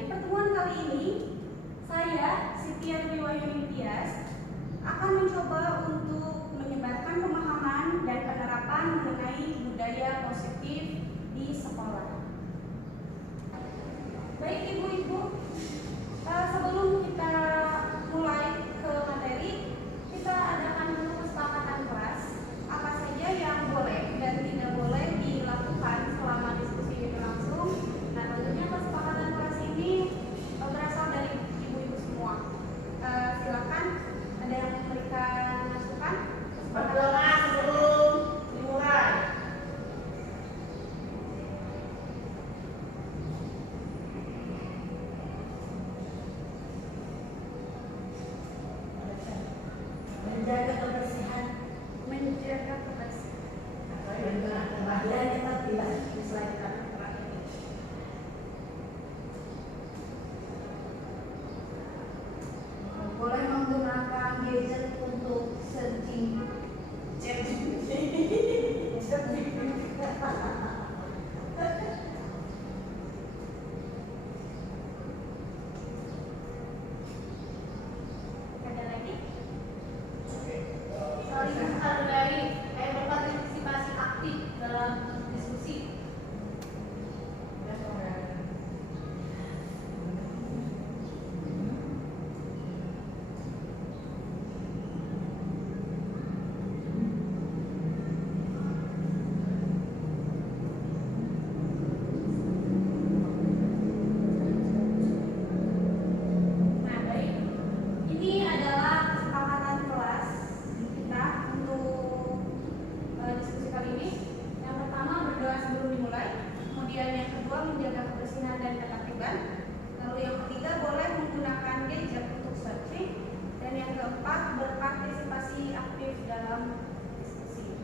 di pertemuan kali ini, saya, Siti Triwayu Tias, akan mencoba untuk menyebarkan pemahaman dan penerapan mengenai budaya positif di sekolah. Baik Ibu-Ibu, sebelum kita mulai ke materi, kita adakan dulu kesepakatan kelas. Apa saja yang boleh dan tidak boleh dilakukan selama diskusi ini berlangsung. Nah, tentunya kesepakatan kelas ini berasal dari Ibu-Ibu semua. Silakan, ada yang memberikan masukan? Berdoa sebelum dimulai. Menjaga kebersihan. Menjaga kebersihan. Kebahagiaan kita tidak diselesaikan. Boleh menggunakan gadget untuk searching. Ada lagi? Saling menghargai, berpartisipasi aktif dalam diskusi. Nah, baik. Ini adalah kesepakatan kelas kita untuk diskusi kali ini. Yang pertama, berdoa sebelum dimulai. Kemudian yang kedua, menjaga kebersihan dan ketertiban. Lalu yang ketiga, boleh menggunakan gadget untuk searching. Dan yang keempat, berpartisipasi aktif dalam diskusi.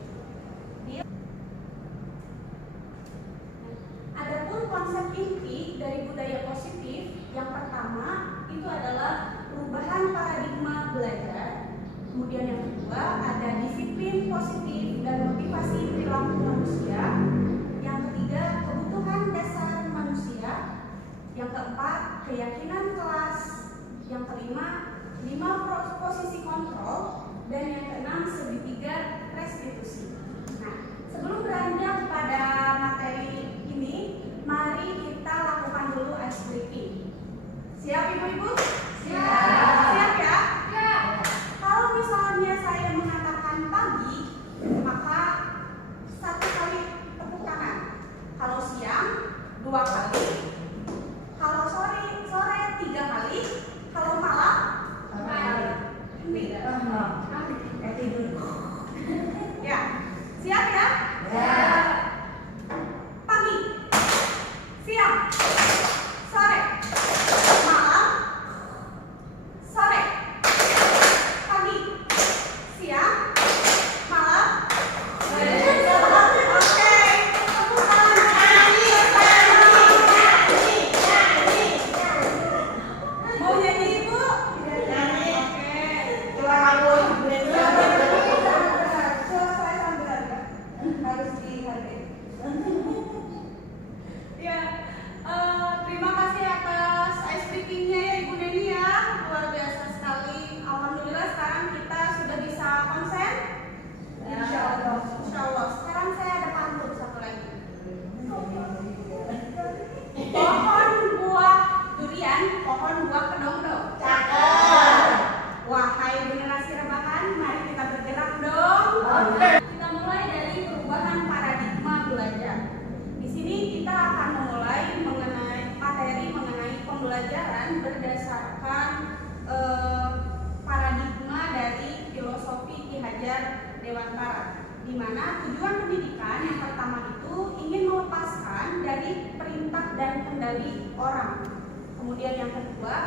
Adapun konsep inti dari budaya positif, yang pertama itu adalah perubahan paradigma belajar. Kemudian yang kedua ada disiplin positif dan motivasi perilaku manusia. Yang ketiga kebutuhan dasar manusia. Yang keempat keyakinan kelas. Yang kelima 5 posisi kontrol. Dan yang keenam segitiga restitusi. Nah, sebelum beranjak pada materi ini, mari kita lakukan dulu ice breaking. Siap Ibu-Ibu? Siap. Siap ya? Ya. Kalau misalnya saya mengatakan pagi, maka 1 kali tepuk tangan. Kalau siang 2 kali. Kalau sore 3 kali. Kalau malam 4 kali. Ya, siap ya? Pagi, siang, sore, malam, sore, pagi, siang, malam. Oke, tepuk tangan. Mau nyanyi Ibu? Nyanyi. Oke. pembelajaran berdasarkan paradigma dari filosofi Ki Hajar Dewantara, di mana tujuan pendidikan yang pertama itu ingin melepaskan dari perintah dan kendali orang. Kemudian yang kedua,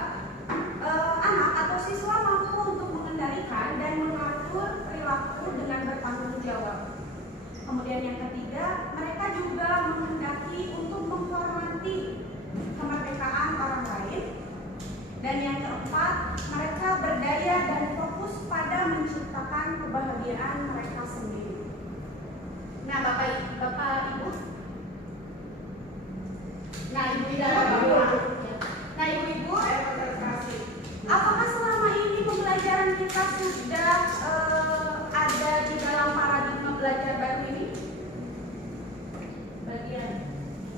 anak atau siswa mampu untuk mengendalikan dan mengatur perilaku dengan bertanggung jawab. Kemudian yang ketiga, mereka juga menghendaki untuk menghormati kemerdekaan orang lain. Dan yang keempat, mereka berdaya dan fokus pada menciptakan kebahagiaan mereka sendiri. Nah, Bapak Ibu. Nah, Ibu di dalam. Nah, sudah ada di dalam paradigma belajar baru ini?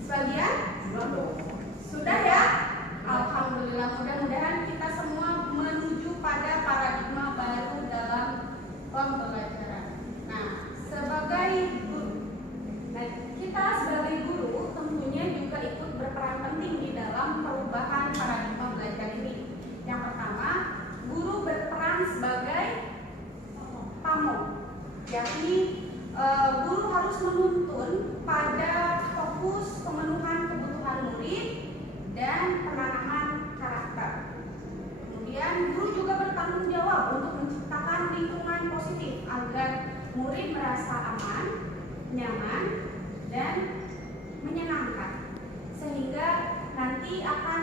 Sebagian? Sudah ya? Alhamdulillah, mudah-mudahan kita semua menuju pada paradigma baru dalam pembelajaran. Nah, sebagai guru, kita sebagai guru tentunya juga ikut berperan penting di dalam perubahan paradigma belajar ini. Yang pertama, guru berperan sebagai pamong, yakni guru harus menuntun pada fokus pemenuhan kebutuhan murid dan penanaman karakter. Kemudian guru juga bertanggung jawab untuk menciptakan lingkungan positif agar murid merasa aman, nyaman, dan menyenangkan, sehingga nanti akan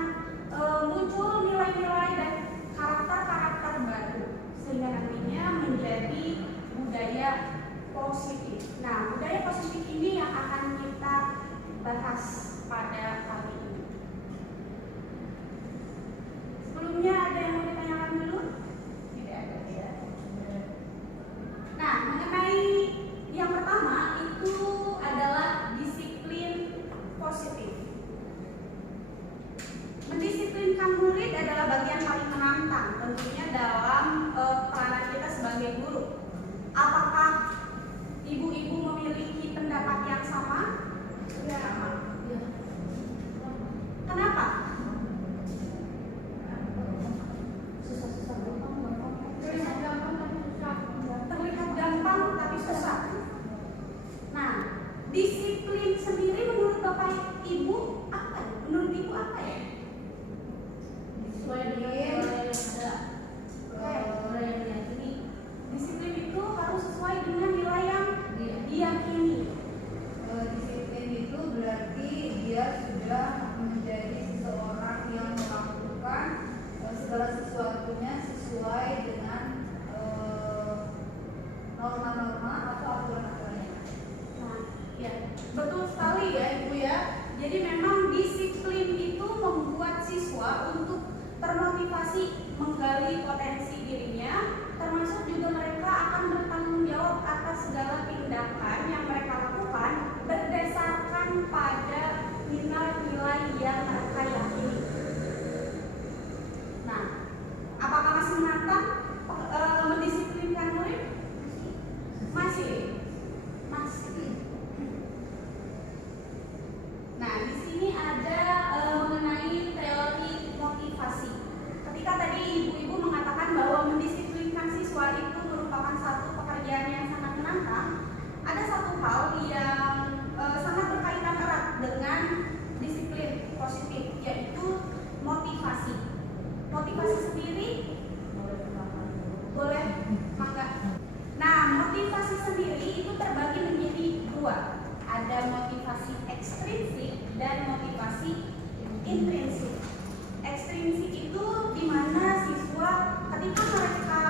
muncul nilai-nilai dan karakter-karakter baru, sehingga nantinya menjadi budaya positif. Nah, budaya positif ini yang akan kita bahas pada kali ini. Sebelumnya ada yang mau ditanyakan dulu? Tidak ada ya. Nah, mengenai yang pertama itu adalah disiplin positif. Mendisiplinkan murid adalah bagian paling menantang tentunya dalam peranan kita sebagai guru. Apakah ibu-ibu memiliki pendapat yang sama? Ya. Kenapa? Terlihat gampang tapi susah. Nah, disiplin sendiri menurut Bapak Ibu apa? Menurut Ibu apa ya? Sesuai dengan nilai yang ada. Nilai yang diyakini. Disiplin itu harus sesuai dengan nilai yang diyakini. Disiplin itu berarti dia sudah menjadi seseorang yang melakukan segala sesuatunya sesuai dengan norma-norma atau aturan-aturannya. Nah, ya, betul sekali ya Ibu ya. Jadi memang disiplin itu membuat siswa untuk termotivasi menggali potensi dirinya, termasuk juga mereka akan bertanggung jawab atas segala tindakan yang mereka lakukan berdasarkan pada nilai-nilai yang mereka yakini. Nah, apakah masih menantang mendisiplinkan murid? Masih. Nah, di sini ada mengenai teori motivasi. Ketika tadi ibu-ibu mengatakan bahwa mendisiplinkan siswa itu merupakan satu pekerjaan yang sangat menantang, ada satu hal yang sangat berkaitan erat dengan disiplin positif, yaitu motivasi. Motivasi sendiri boleh mangga. Nah, motivasi sendiri itu terbagi menjadi dua. Ada motivasi ekstrinsik dan motivasi intrinsik. Ekstrinsik itu di mana siswa ketika mereka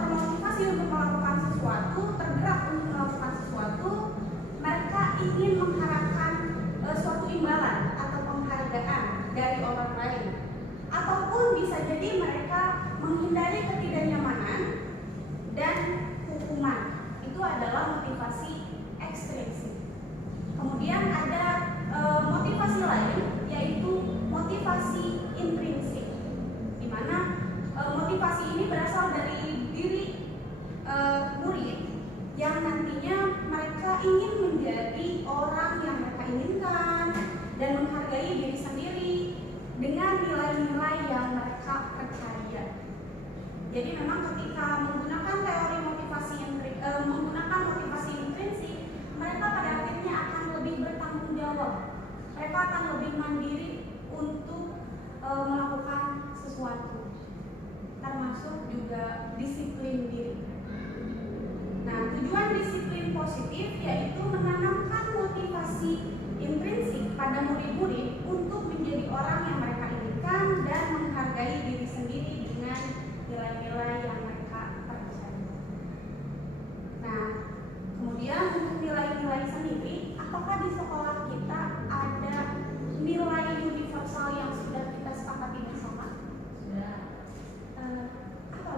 termotivasi untuk melakukan sesuatu, tergerak untuk melakukan sesuatu, mereka ingin mengharapkan suatu imbalan atau penghargaan dari orang lain, ataupun bisa jadi mereka menghindari ketidaknyamanan dan hukuman. Itu adalah motivasi ekstrinsik. Kemudian ada motivasi lain, yaitu motivasi intrinsik, di mana motivasi ini berasal dari diri murid yang nantinya mereka ingin menjadi orang yang mereka inginkan dan menghargai diri sendiri dengan nilai-nilai yang mereka percaya. Jadi memang ketika menggunakan teori motivasi intrinsik, mereka pada akhirnya akan lebih bertanggung jawab. Mereka akan lebih mandiri untuk melakukan sesuatu, termasuk juga disiplin diri. Nah, tujuan disiplin positif yaitu menanamkan motivasi intrinsik pada murid-murid untuk menjadi orang yang mereka inginkan dan menghargai diri sendiri dengan nilai-nilai yang mereka percaya. Nah, kemudian untuk nilai-nilai sendiri, apakah di sekolah kita ada nilai universal yang sudah kita sepakati bersama? Sudah. Apa?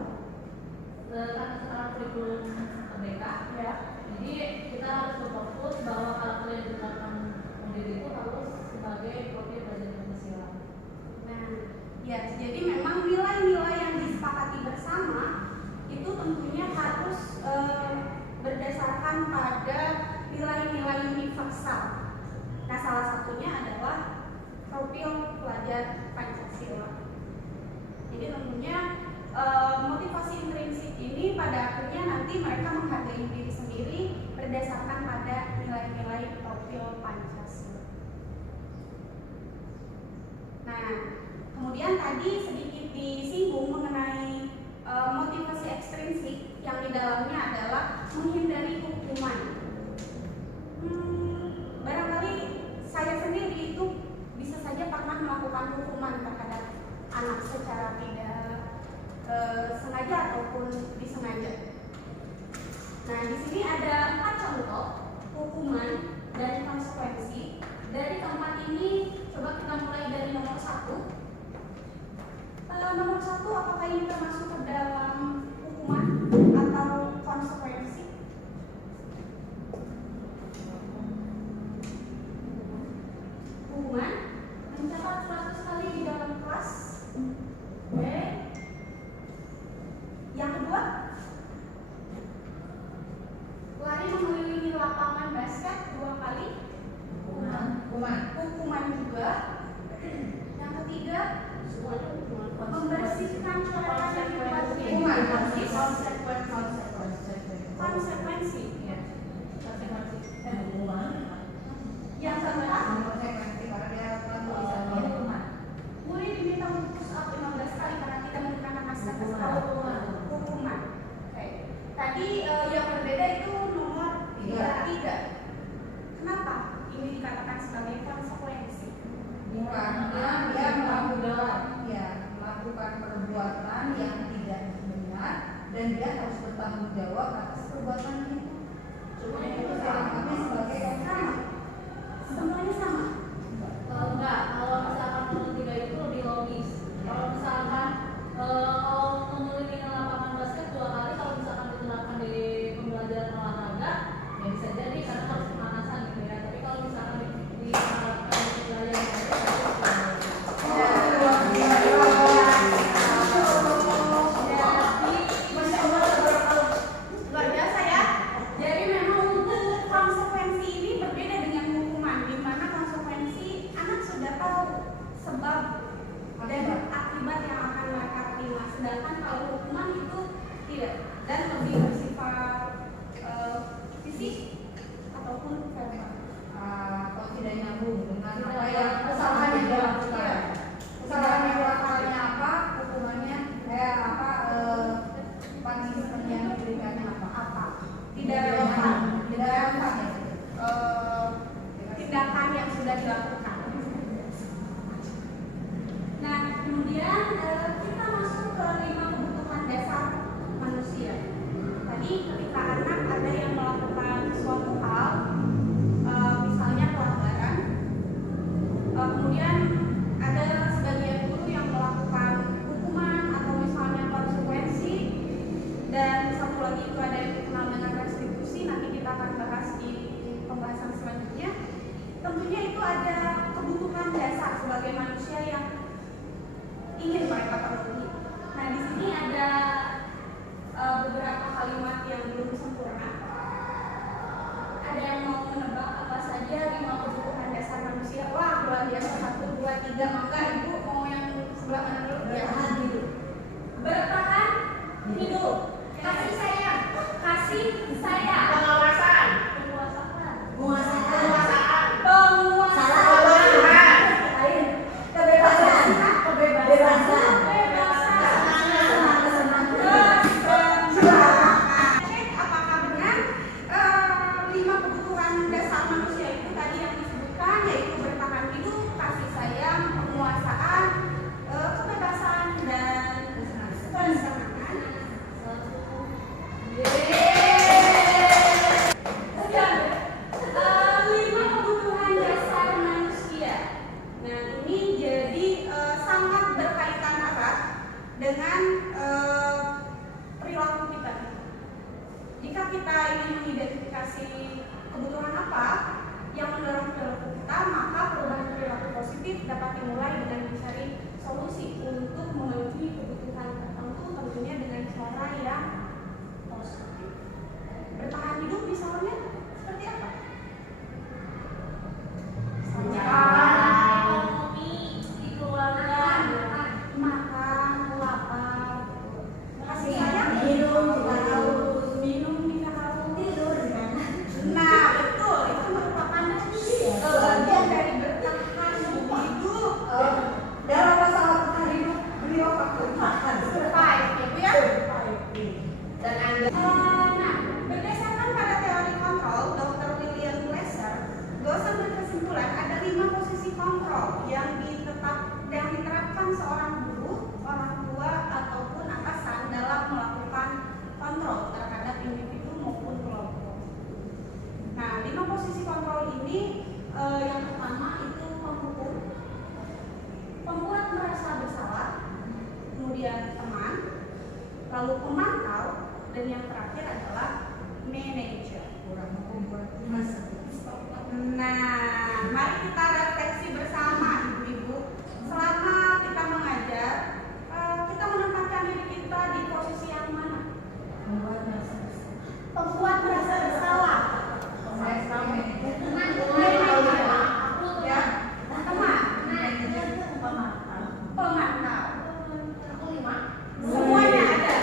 Satyo Pancasila. Nah, kemudian tadi sedikit disinggung mengenai motivasi ekstrinsik yang di dalamnya adalah menghindari hukuman. Barangkali saya sendiri itu bisa saja pernah melakukan hukuman terhadap anak secara tidak sengaja ataupun disengaja. Nah, di sini ada 4 contoh hukuman dan konsekuensi. Dari keempat ini, coba kita mulai dari nomor 1. Nomor 1, apakah ini termasuk ke dalam hukuman atau konsekuensi? Hukuman, mencatat 100 kali di dalam kelas. Oke. Yang kedua, lari mengelilingi lapangan basket 2 kali. Hukuman juga. Yang ketiga, membersihkan coretan yang dibuat konsekuensi. Yang keempat, murid diminta untuk push up 15 kali karena tidak menggunakan masker. Hukuman. Oke. Tadi yang berbeda itu nomor 3. Kenapa ini dikatakan sebagai konsekuensi? Karena dia melakukan perbuatan yang tidak benar dan dia harus bertanggung jawab atas perbuatan itu. Cuma itu kami sebagai Sama. Semuanya sama. Enggak, kalau misalkan nomor 3 itu lebih logis. Kalau misalkan kalau mengelilingi lapangan basket 2 kali, kalau misalkan diterapkan di pembelajaran olahraga, ya bisa jadi karena harus pemanasan gitu ya. Tapi kalau misalkan diterapkan di pembelajaran Luar biasa ya. Jadi memang untuk konsekuensi ini berbeda dengan hukuman, di mana konsekuensi anak sudah tahu sebab dan akibat yang akan mereka terima. Sedangkan kalau hukuman itu tidak, dan lebih bersifat fisik ataupun verbal. atau tidak nyambung dengan apa yang kesalahan yang dilakukan. Kesalahan yang dilakukannya apa, hukumannya punishment yang diberikannya apa? Tidak relevan. Tidak relevan ya. Tindakan yang sudah dilakukan. Nah, kemudian kita masuk ke 5 kebutuhan dasar manusia. Tadi ketika anak ada yang melakukan suatu hal, misalnya pelanggaran, kemudian ada sebagian guru yang melakukan hukuman atau misalnya konsekuensi, dan satu lagi itu ada yang dikenal dengan restitusi. Nanti kita akan bahas di pembahasan selanjutnya. Tentunya itu ada kebutuhan dasar sebagai manusia yang ingin mereka penuhi. Nah, di sini ada beberapa kalimat yang belum sempurna. Ada yang mau menebak apa saja 5 kebutuhan dasar manusia? Wah, luar biasa. 1, 2, 3. Maka ibu mau yang sebelah mana dulu? Ya, hidup. Bertahan hidup. Kasih sayang. Kasih sayang. Pengawasan. Penguasaan. Penguasaan. Penguasaan. Kebebasan. Kebebasan. Apakah benar 5 kebutuhan dasar manusia itu tadi yang disebutkan, yaitu bertahan hidup, kasih sayang, penguasaan, kebebasan, dan kesenangan? Sekian. 5 kebutuhan dasar manusia. Nah, ini jadi sangat berkaitan erat dengan perilaku kita. Jika kita ingin mengidentifikasi kebutuhan apa yang mendorong perilaku kita, maka perubahan perilaku positif dapat dimulai dengan mencari solusi untuk memenuhi kebutuhan tertentu, tentunya dengan cara yang positif. Bertahan hidup misalnya seperti apa? ekonomi di keluarga. Makan, lapar, kasih sayang, minum jika haus, tidur. Nah, betul, itu merupakan buat masa. Nah, mari kita refleksi bersama Ibu-ibu. Selama kita mengajar, kita menempatkan diri kita di posisi yang mana? Pembuat merasa bersalah. Pemantau. Semuanya ada.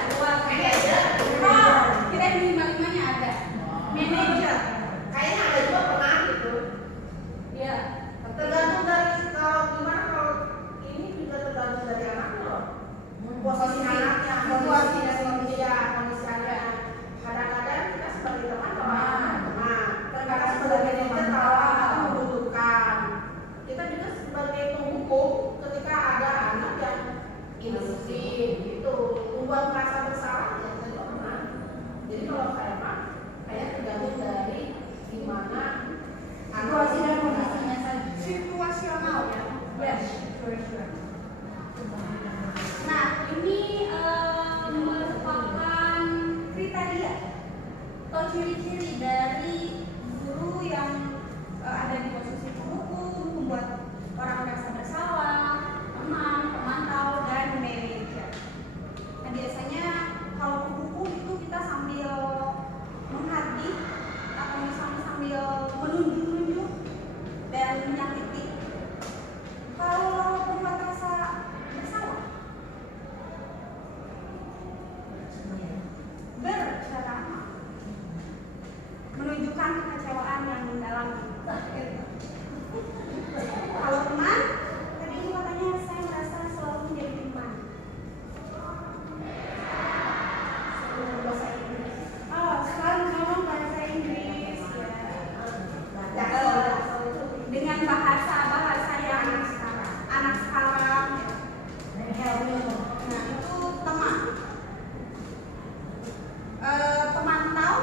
Kira lima-limanya ada. Manajer. Kayaknya ada juga pernah gitu. Ya. Tergantung dari kalau ini juga tergantung dari anaknya loh. Posisi anaknya, kondisi anak. Kadang-kadang kita sebagai teman kadang sebagai manajer kalau membutuhkan. Kita juga sebagai penghukum ketika ada anak yang indisiplin gitu, membuat merasa bersalah ya saya pernah. Jadi kalau saya mah kayak tergantung dari gimana Situasi dan kondisinya saja. Situasional ya. Yes, sure. Nah, ini merupakan kriteria atau ciri-ciri dari guru yang ada di posisi penghukum, membuat orang merasa bersalah, teman, pemantau, dan manajer. Nah, biasanya kalau penghukum itu kita sambil menghadik atau misalnya sambil menunjuk-nunjuk dan menyakiti. Kalau membuat rasa bersalah, berceramah, menunjukkan kekecewaan yang mendalam. Kalau teman, tadi ibu katanya saya merasa selalu menjadi teman. Bahasa Inggris. Oh, selalu ngomong bahasa Inggris ya. Dengan bahasa yang anak sekarang ya. Nah, itu teman. Pemantau,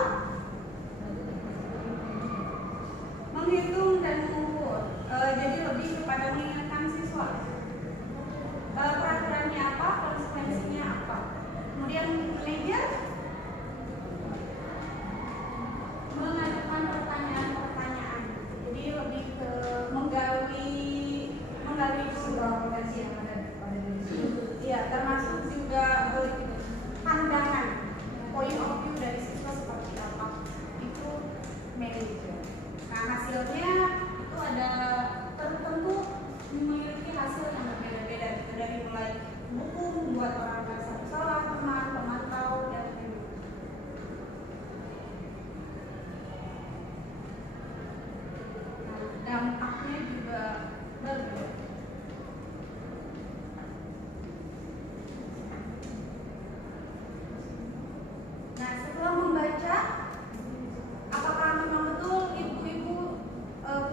menghitung dan mengukur. Jadi lebih kepada mengingatkan siswa. Peraturannya apa, konsekuensinya apa. Kemudian manajer mengajukan pertanyaan-pertanyaan. Jadi lebih ke menggali Sebuah potensi yang ada pada diri sendiri. ya, termasuk juga pandangan point of view dari siswa seperti apa. Itu manajer. Nah, hasilnya itu ada tentu memiliki hasil yang berbeda-beda gitu, dari mulai buku membuat orang merasa bersalah, teman, pemantau, dan lain-lain. Nah, dampaknya juga berbeda. Nah, setelah membaca, apakah memang betul ibu-ibu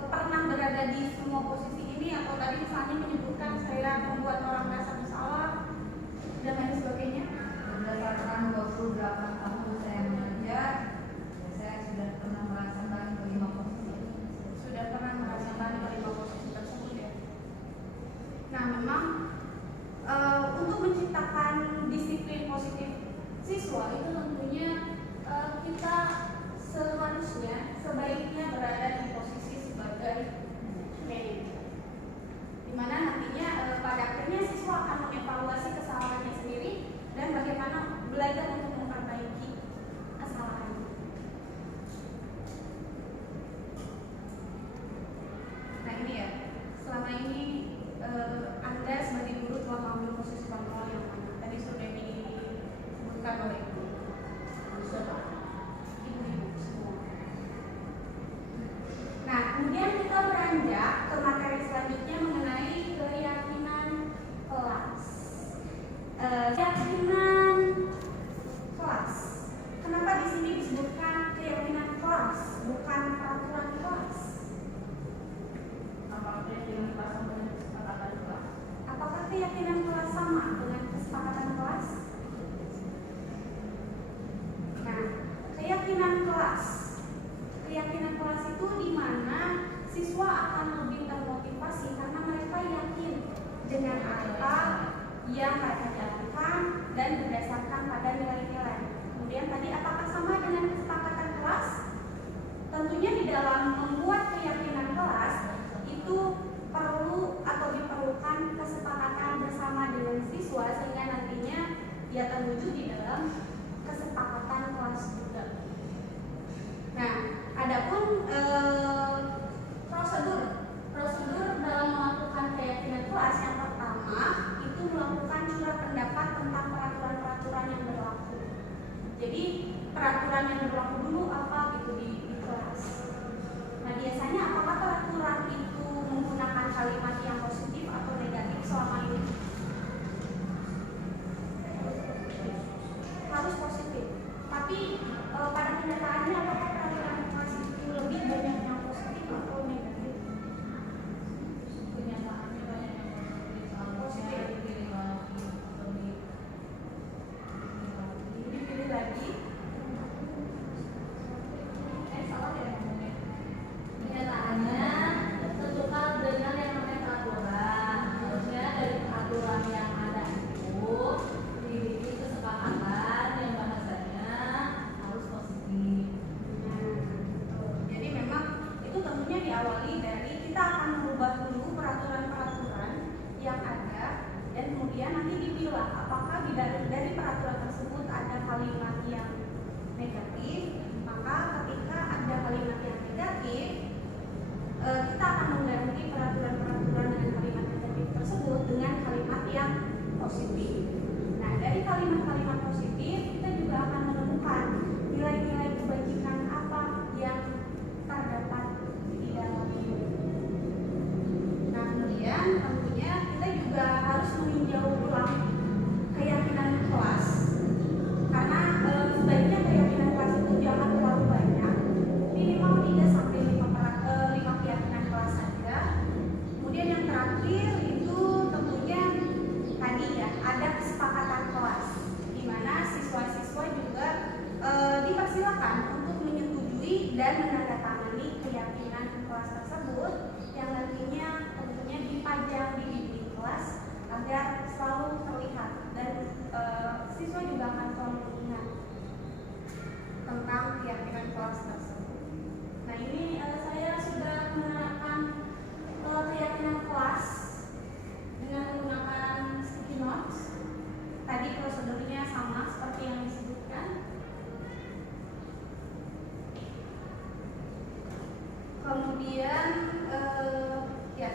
pernah berada di semua posisi ini, atau tadi misalnya menyebutkan saya membuat orang merasa bersalah dan lain sebagainya? Berdasarkan 28 tahun saya mengajar, saya sudah pernah merasakan kelima posisi. Sudah pernah merasakan kelima posisi tersebut ya. Nah, memang untuk menciptakan disiplin positif siswa itu tentunya kita sebaiknya berada di posisi sebagai manajer, dimana nantinya pada akhirnya siswa akan mengevaluasi kesalahannya sendiri dan bagaimana belajar untuk memperbaiki kesalahannya. Nah, ini ya, selama ini Anda sebagai guru telah mengambil posisi kontrol yang mana? Tadi sudah disebutkan oleh ibu semua. Nah, kemudian kita beranjak ke materi selanjutnya mengenai keyakinan kelas. Keyakinan kelas. Kenapa di sini disebutkan keyakinan kelas, bukan peraturan kelas? Apakah keyakinan kelas sama dengan kesepakatan kelas? Nah, keyakinan kelas itu di mana siswa akan lebih termotivasi karena mereka yakin dengan apa yang mereka jalankan dan berdasarkan pada nilai-nilai. Kemudian tadi apakah sama dengan kesepakatan kelas? Tentunya negatif, maka ketika ada kalimat yang negatif, kita akan mengganti peraturan-peraturan dengan kalimat negatif tersebut dengan kalimat yang positif. Nah, dari kalimat-kalimat positif kita juga akan menemukan nilai-nilai kebajikan apa yang terdapat di dalamnya. Nah, kemudian tentunya kita juga harus meninjau ulang keyakinan kelas, karena sebaiknya keyakinan kelas itu jangan terlalu banyak, minimal 3 sampai 5 keyakinan kelas saja. Kemudian yang terakhir itu tentunya tadi ya, ada kesepakatan kelas, di mana siswa-siswa juga dipersilakan untuk menyetujui dan menandatangani keyakinan kelas tersebut yang nantinya tentunya dipajang di dinding kelas agar selalu terlihat dan siswa juga akan selalu mengingat tentang keyakinan kelas tersebut. Nah, ini saya sudah menerapkan keyakinan kelas dengan menggunakan sticky notes. Tadi prosedurnya sama seperti yang disebutkan. Kemudian ya,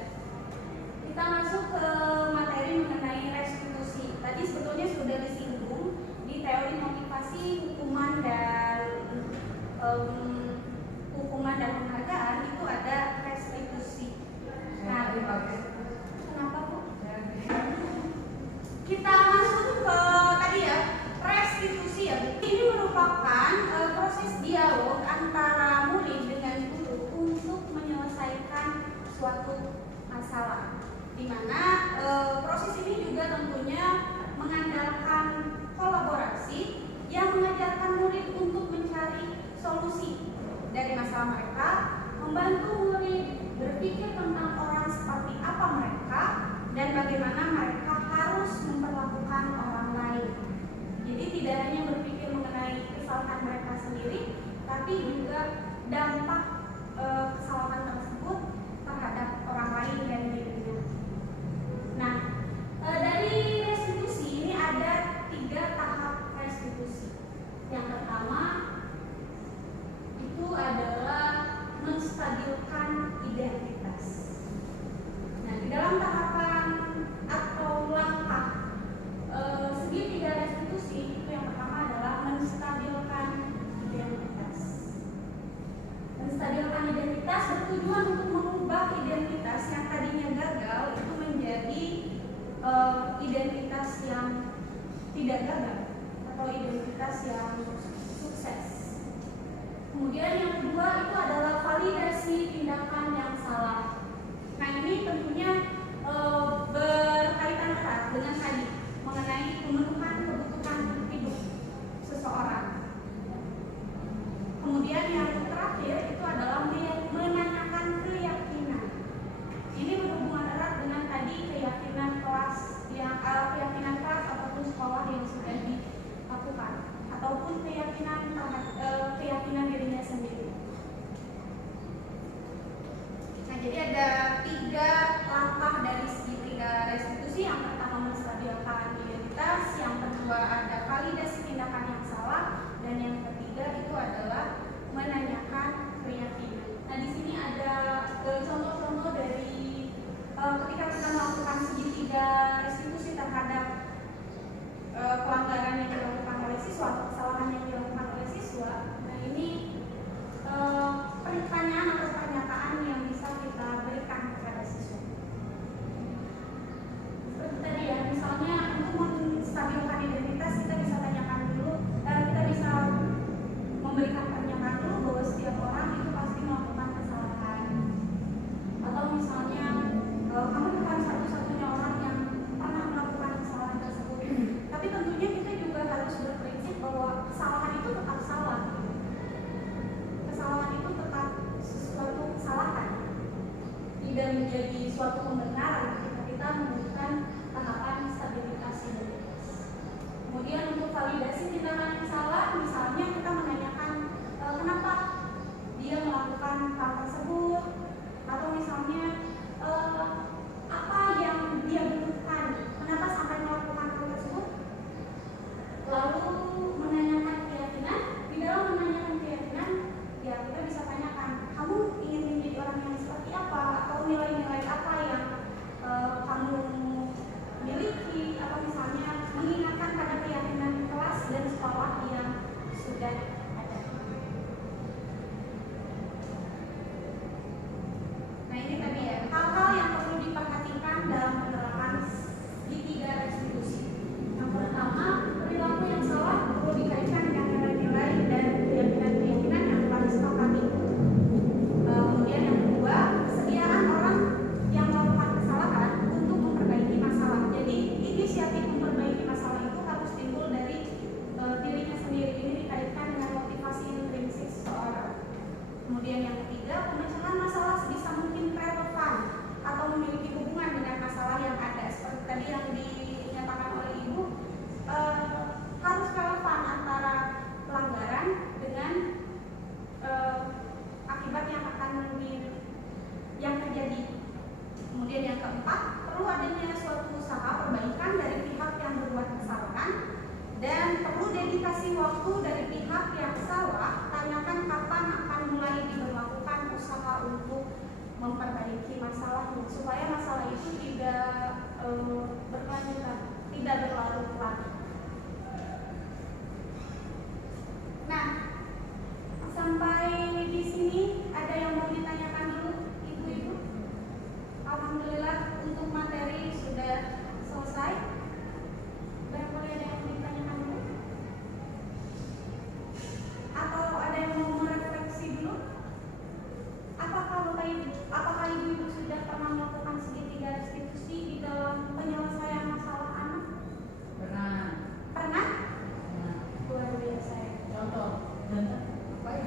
kita masuk ke materi mengenai restitusi. Tadi sebetulnya sudah disinggung di teori motivasi hukuman dan penghargaan itu ada restitusi. Nah, kenapa Bu? Kita masuk ke tadi ya, restitusi ya. Ini merupakan proses dialog antara murid dengan guru untuk menyelesaikan suatu masalah, di mana proses ini juga tentunya mengandalkan kolaborasi yang mengajarkan murid untuk mencari solusi dari masalah mereka, membantu murid berpikir tentang orang seperti apa mereka dan bagaimana mereka harus memperlakukan orang lain. Jadi tidak hanya berpikir mengenai kesalahan mereka sendiri, tapi juga dampak kesalahan tersebut terhadap orang lain dan dirinya. Nah, dari restitusi ini ada 3 tahap restitusi. Yang pertama itu adalah menstabilkan identitas. Nah, di dalam tahapan atau langkah segitiga restitusi itu yang pertama adalah menstabilkan identitas. Menstabilkan identitas bertujuan untuk mengubah identitas yang tadinya gagal itu menjadi identitas yang tidak gagal atau identitas yang sukses. Kemudian yang kedua itu adalah validasi tindakan yang salah. Nah, ini tentunya berkaitan erat dengan tadi mengenai pemenuhan kebutuhan hidup seseorang. Kemudian yang terakhir itu adalah menanyakan keyakinan. Ini berhubungan erat dengan tadi keyakinan kelas ataupun sekolah yang sudah dilakukan, ataupun keyakinan dirinya sendiri. Nah, jadi ada 3 langkah suatu usaha perbaikan dari pihak yang berbuat kesalahan dan perlu dedikasi waktu dari pihak yang salah. Tanyakan kapan akan mulai diberlakukan usaha untuk memperbaiki masalahnya supaya masalah itu tidak berkelanjutan, tidak berlarut-larut. Nah, sampai di sini ada yang mau ditanyakan dulu, ibu-ibu? Alhamdulillah untuk materi sudah selesai. Barangkali ada yang mau ditanyakan dulu? Atau ada yang mau merefleksi dulu? Apakah ibu-ibu sudah pernah melakukan segitiga restitusi di dalam penyelesaian masalah anak? Pernah. Pernah? Nah, Luar biasa ya. Contoh. apa ya?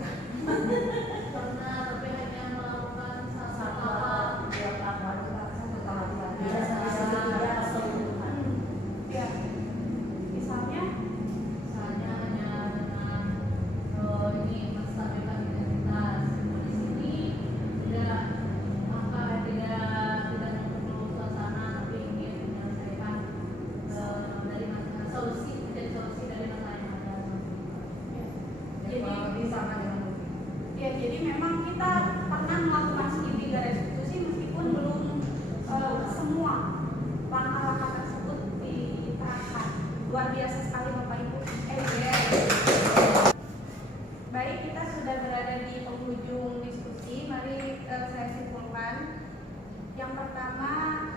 Pernah, tapi hanya melakukan satu Ya. Misalnya, misalnya hanya dengan ini menstabilkan identitas di sini tidak memperlu suasana tapi ingin menyelesaikan dari masalah solusi dari masalah yang ada. Jadi sama dengan ya jadi memang kita pernah melakukan segitiga restitusi meskipun belum semua langkah-langkah tersebut diterapkan. Luar biasa sekali Bapak Ibu. Baik, kita sudah berada di penghujung diskusi. Mari saya simpulkan. Yang pertama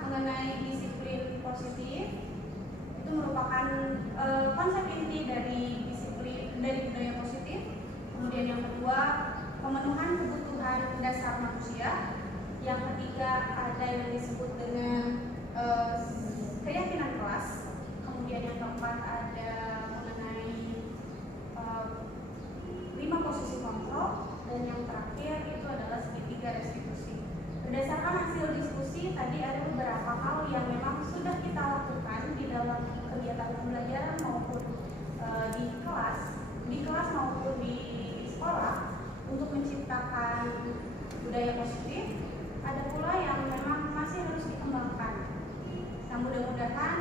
mengenai disiplin positif itu merupakan konsep inti dari budaya positif. Kemudian yang kedua pemenuhan kebutuhan dasar manusia. Yang ketiga ada yang disebut dengan keyakinan kelas. Kemudian yang keempat ada mengenai 5 posisi kontrol, dan yang terakhir itu adalah segitiga restitusi. Berdasarkan hasil diskusi tadi ada beberapa hal yang memang sudah kita lakukan di dalam kegiatan pembelajaran maupun di kelas maupun di sekolah untuk menciptakan budaya positif. Ada pula yang memang masih harus dikembangkan. Nah, mudah-mudahan